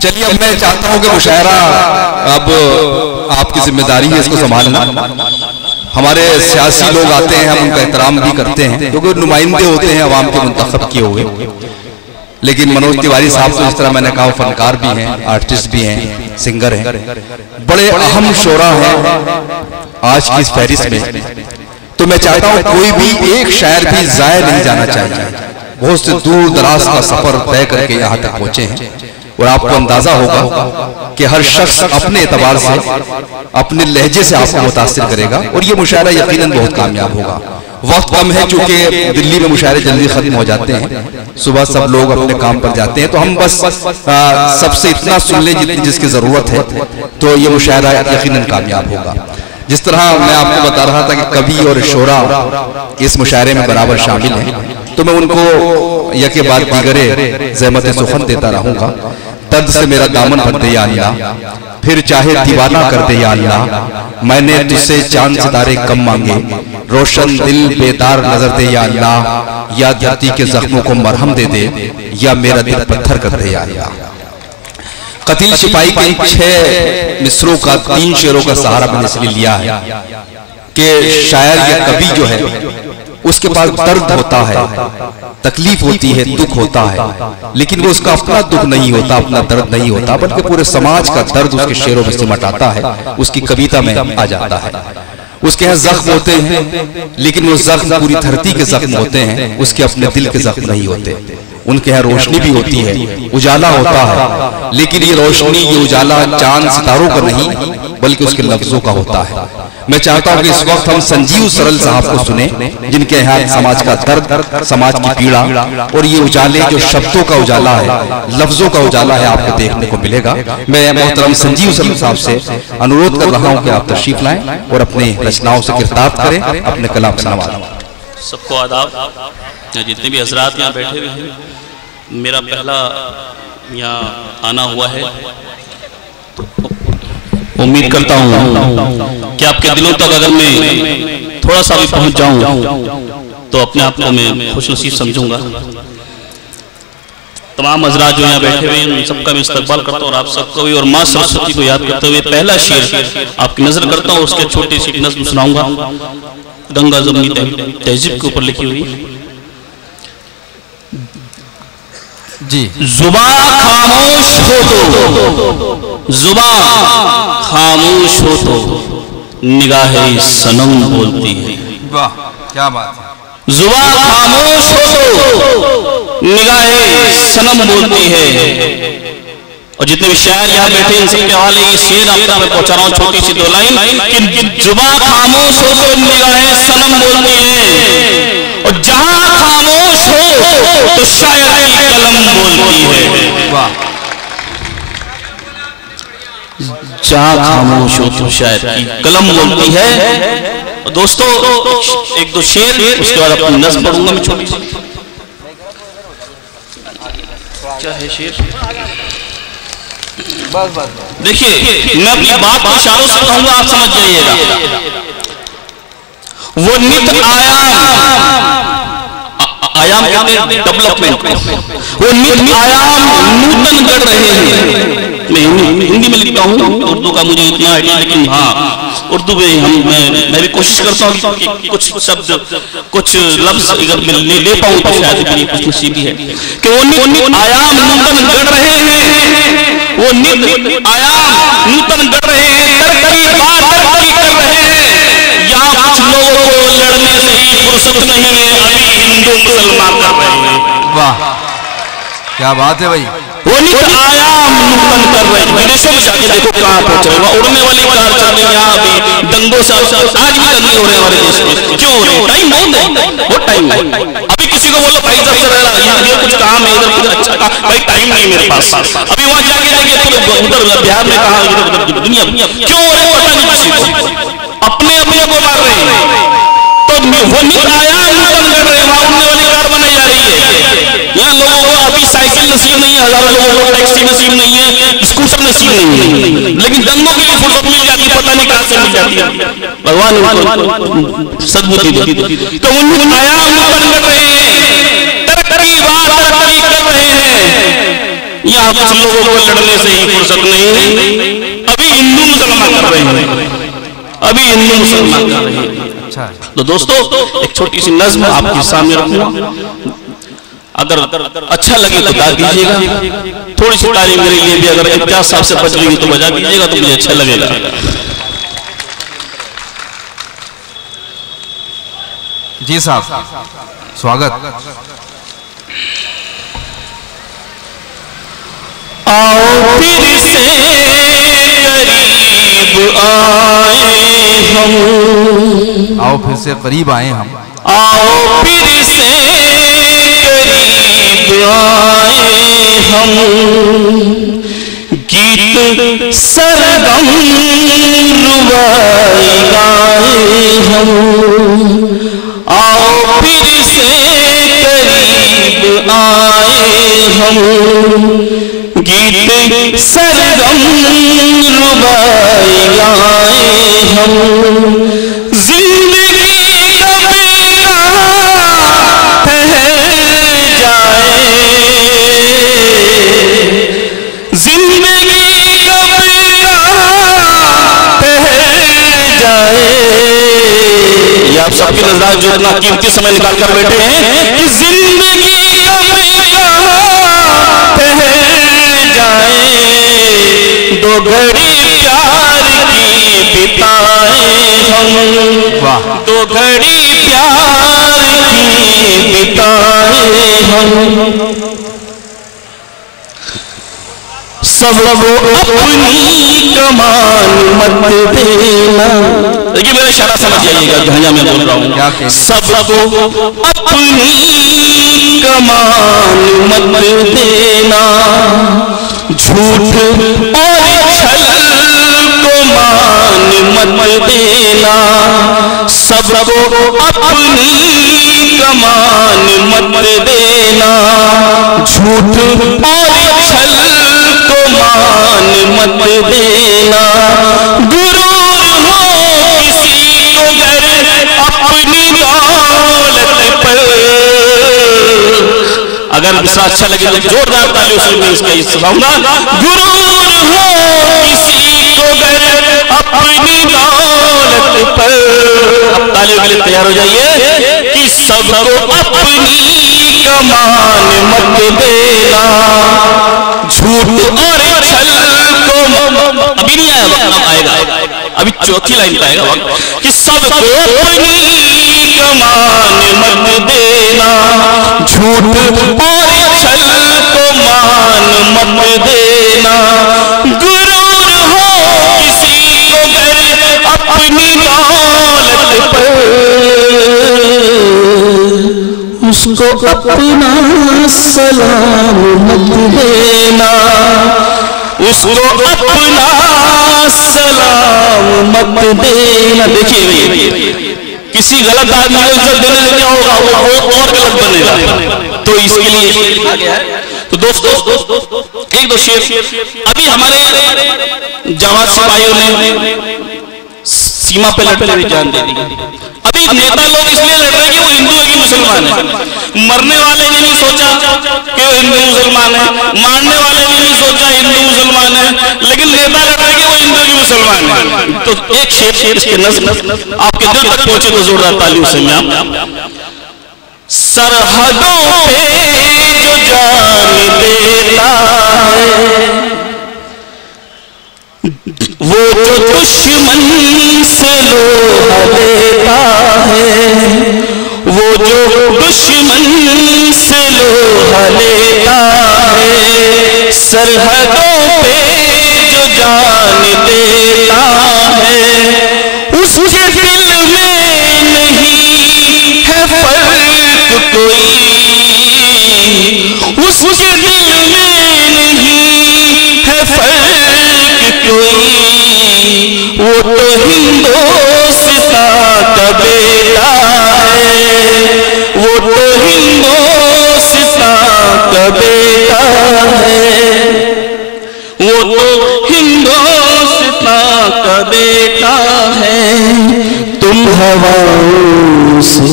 चलिए, अब मैं चाहता हूं कि मुशायरा अब आपकी जिम्मेदारी है इसको संभालना। हमारे सियासी लोग आते हैं, हम उनका एहतराम भी करते हैं क्योंकि नुमाइंदे होते हैं अवाम के मुंतखब किए हुए। लेकिन मनोज तिवारी साहब तो इस तरह मैंने कहा फनकार भी हैं, आर्टिस्ट भी हैं, सिंगर हैं, बड़े अहम शोरा हैं आज की इस फहरिस्त में। तो मैं चाहता हूं कोई भी एक शायर भी जाया नहीं जाना चाहिए। बहुत से दूर दराज का सफर तय करके यहाँ तक पहुंचे हैं और आपको अंदाजा होगा कि हर शख्स अपने एतबार से, अपने लहजे से आपको मुतासिर करेगा और ये मुशायरा यकीनन बहुत कामयाब होगा। वक्त कम है चूंकि दिल्ली में मुशायरे जल्दी खत्म हो जाते हैं, सुबह सब लोग अपने काम पर जाते हैं, तो हम बस सबसे इतना सुन लें जितनी जिसकी जरूरत है, तो ये मुशायरा यकीनन कामयाब होगा। जिस तरह मैं आपको बता रहा था कि कवि और शोरा इस मुशायरे में बराबर शामिल हैं, तो मैं उनको यके बाद दीगरे ज़हमत सुखन देता रहूंगा। दर्द से मेरा दामन भर दे या अल्लाह, फिर चाहे दीवाना कर दे या अल्लाह, मैंने तुझसे चांद सितारे कम मांगे, रोशन दिल बेदार नजर दे या अल्लाह, या धरती के जख्मों को मरहम दे दे, या मेरा दिल पत्थर कर दे या अल्लाह। कतिल सिपाही के 6 मिसरों का 3 शेरों का सहारा मैंने इसलिए लिया है कि शायर या कवि जो है उसके पास दर्द होता है, तकलीफ होती है, दुख होता है, लेकिन वो उसका अपना दुख नहीं होता, अपना दर्द नहीं होता, बल्कि पूरे समाज का दर्द उसके शेरों में सिमट आता है, उसकी कविता में आ जाता है। उसके यहाँ जख्म होते हैं लेकिन वो जख्म पूरी धरती के जख्म होते हैं, उसके अपने दिल के जख्म नहीं होते। उनके यहाँ रोशनी भी होती है, उजाला होता है, लेकिन ये रोशनी, ये उजाला चांद सितारों का नहीं बल्कि उसके लफ्जों का होता है। मैं चाहता हूं कि इस वक्त हम संजीव सरल साहब को सुने, जिनके यहाँ समाज का दर्द, समाज की पीड़ा और ये उजाले जो शब्दों का उजाला है, लफ्जों का उजाला है, आपको देखने को मिलेगा। मैं मोहतरम संजीव सरल साहब से अनुरोध कर रहा हूं कि आप तशरीफ लाएं और अपनी रचनाओं से किरदार करें, अपने कलाम से नवाजें। सबको आदाब। जितने भी हजरात यहाँ बैठे हुए हैं, मेरा पहला यहाँ आना हुआ है, तो उम्मीद करता हूँ कि आपके दिलों तक अगर मैं थोड़ा सा भी पहुँच जाऊँ तो अपने आप को मैं खुशनसीब समझूंगा। तमाम हजरात जो यहाँ बैठे हुए हैं उन सबका मैं इस्तकबाल करता हूँ और आप सबको भी और माँ सरस्वती को याद करते हुए पहला शेर आपकी नजर करता हूँ। उसके छोटी सी नज़्म सुनाऊंगा, गंगा जमुनी तहजीब के ऊपर लिखी हुई। जी। जुबान खामोश हो तो, जुबान खामोश हो तो निगाहे सनम बोलती है। वाह, क्या बात है। जुबान खामोश हो तो निगाहे सनम बोलती है। और जितने भी शायर यहाँ बैठे हैं इन सबके हवाले ये शेर आपको मैं पहुंचा रहा हूँ, छोटी सी 2 लाइन कि जुबान खामोश हो तो निगाहे सनम बोलती है, और जहां खामोश हो तो शायरी कलम बोलती है। वाह। जहां खामोश हो तो शायर की कलम बोलती है। और दोस्तों 1-2 शेर, उसके बाद अपनी नज़्म पढ़ूंगा मैं छोटी सी। क्या है शेर? देखिए, मैं अपनी बात को इशारों से कहूंगा, आप समझ जाइएगा। वो नित आयाम कहते हैं डेवलपमेंट, वो नित आयाम नूतन गढ़ रहे हैं। मैं हिंदी में लिखता हूँ, उर्दू का मुझे इतना आइडिया, लेकिन हाँ उर्दू में मैं भी कोशिश करता हूँ कि कुछ शब्द, कुछ लफ्ज अगर मैं ले पाऊँ तो शायद मेरी कुछ नसीबी है कि वो नित आयाम नूतन गढ़ रहे हैं, वो नित आयाम नूतन गढ़ रहे हैं, तरक्की कर रहे हैं। यहाँ कुछ लोगों को लड़ने से ही फुर्सत नहीं है, अभी हिंदू मुसलमान कर रहे हैं। वाह, क्या बात है भाई। वो नित आयाम नूतन कर रहे हैं। विदेशों में जाके देखो कहाँ पहुंचे, वहाँ उड़ने वाली कार चल रही है, यहाँ भी दंगों से आज भी दंगे हो रहे हैं हमारे देश में। क्यों हो रहे अभी किसी को बोलो भाई जब से ये कुछ काम है इधर कुछ अच्छा काम, भाई टाइम नहीं मेरे पास। अभी वहां जाके देखिए उधर बिहार में कहा इधर दुनिया क्यों हो रही पता नहीं किसी को, अपने अपने को मार रहे हैं। तो वो नित आयाम नूतन कर रहे हैं, वहां उड़ने वाली कार बनाई जा रही है। यहाँ लोगों को अभी साइकिल नसीब नहीं है, हजारों लोगों को टैक्सी नसीब नहीं है, स्कूटर नसीब नहीं है, लेकिन दंगों के लिए फुर्सत मिल जाती है, पता नहीं कहां से मिल जाती है। भगवान सद्बुद्धि दे। तो उन आयाम नूतन कर रहे हैं, तरक्की कर रहे हैं। यहाँ कुछ लोगों को लड़ने से ही फुर्सत नहीं है, अभी हिंदू मुसलमान कर रहे हैं, अभी हिंदू मुसलमान कर रहे हैं। तो दोस्तों एक छोटी सी नज्म आपके सामने रखूंगा, अगर अच्छा लगे तो गा दीजिएगा, थोड़ी सी तारीफ मेरे लिए भी अगर इम्तियाज साहब से बच रही तो बजा दीजिएगा तो मुझे अच्छा लगेगा। जी साहब, स्वागत। आओ फिर से करीब आए हम, आओ फिर से करीब आए हम, आओ फिर से करीब आए हम, गीत सरगम रुबाई गाए हम, आओ फिर से करीब आए हम, गीत सरगम रुबाई गाए हम, जिंदगी कभी ना ठहर जाए, जिंदगी कभी ना ठहर जाए। ये आप सबकी नजर जो इतना कीमती समय निकाल कर बैठे हैं कि जिंदगी कभी ना ठहर जाए, दो घड़ी प्यार की बिताए हम, दो घड़ी प्यार की बिताए हम, सब वो अपनी कमान मत देना। देखिए मेरा इशारा समझ जाइएगा जहां मैं बोल रहा हूँ, सबको अपनी कमान मत देना, झूठ और छल को मान मत देना, सबको अपनी कमान मत देना, झूठ और छल को मान मत देना, गुरूर हो किसी को गर अपनी दौलत पर। अगर दूसरा अच्छा लगे तो जोरदार तालियों से मैं इसका सुनाऊंगा, गुरूर हो किसी को गर अपनी दौलत पर। अब तालियों के लिए तैयार हो जाइए कि सबको अपनी कमान मत देना, झूठ और छल को अभी नहीं आया, अब आएगा, अभी चौथी लाइन पे आएगा कि सबको अपनी कमान मत देना, झूठ और छल को मान मत देना, गुरूर हो किसी को गर अपनी दौलत पर, उसको अपना सलाम मत देना, उसको अपना सलाम मत देना। देखिए किसी गलत आदमी को इज्जत देने से क्या होगा, वो और गलत बनेगा, तो इसके लिए लिखा गया है। तो दोस्तों एक दो शेर, अभी हमारे जवान सिपाहियों ने सीमा पे लड़ते हुए जान दे दी। अभी नेता लोग इसलिए लड़ रहे हैं कि वो हिंदू है कि मुसलमान है। मरने वाले ने नहीं सोचा कि वो हिंदू मुसलमान है, मारने वाले ने नहीं सोचा हिंदू मुसलमान है, लेकिन नेता लड़ रहे हैं कि वो हिंदू की मुसलमान है। तो एक शेर इसके नज़्म आपके दिल तक पहुंचे तो जोरदार तालियों से मैं, सरहदों पे जो जान देता है, वो जो दुश्मन से लोहा लेता है, वो जो दुश्मन से लोहा लेता है, सरहदों पे जो जान देता है, उसके दिल में नहीं है फर्क कोई, उसके दिल में नहीं है फर्क कोई, वो तो हिंदुस्तान का बेटा है, वो तो हिंदुस्तान का बेटा है, वो तो हिंदुस्तान का बेटा है। तुम हवाओं से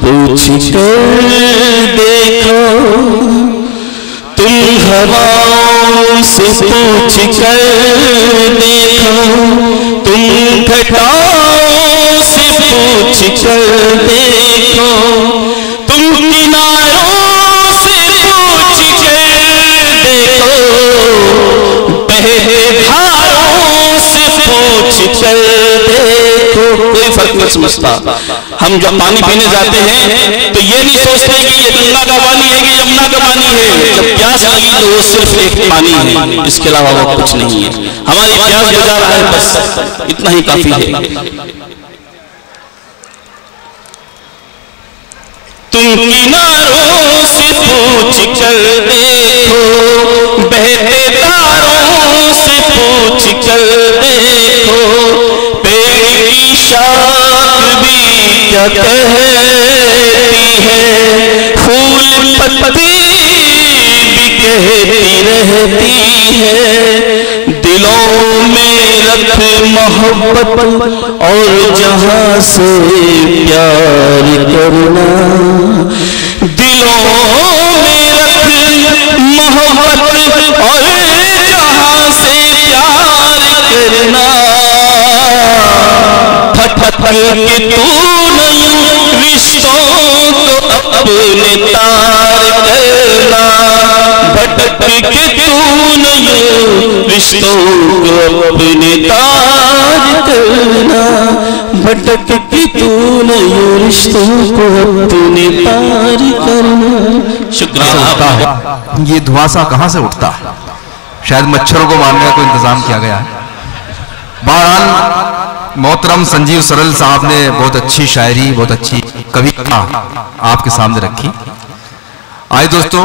पूछ कर देखो, तुम हवाओं से पूछ कर देखो, तुम घटाओं से पूछ कर देखो, तुम किनारों से पूछ कर देखो, बहते धारों से पूछ कर देखो। कोई फर्क नहीं समझता। हम जब पानी पीने जाते हैं तो ये नहीं सोचते कि ये गंगा का पानी है कि यमुना का पानी है। जब प्यास लगी तो वो सिर्फ एक पानी है, इसके अलावा वो कुछ नहीं है। हमारी प्यास बुझा रहा है, बस इतना ही काफी है। तुम किनारों से पूछ कर देखो, बहते तारों से पूछ कर देखो, पेड़ की शाख भी क्या कहती है, फूल पत्ती भी कहती रहती है। दिलों में रख मोहब्बत और जहां से प्यार करना, दिलों में रख मोहब्बत और जहां से प्यार करना। भटक के तू नहीं रिश्तों को अपने तार करना, भटक के तू नहीं रिश्तों को अपने तार करना, भटक के तू नहीं रिश्तों को अपने तार करना। शुक्रिया। ये धुआं सा कहां से उठता है? शायद मच्छरों को मारने का कोई इंतजाम किया गया है। बहरहाल मोहतरम संजीव सरल साहब ने बहुत अच्छी शायरी, बहुत अच्छी कविता आपके सामने रखी। आइए दोस्तों,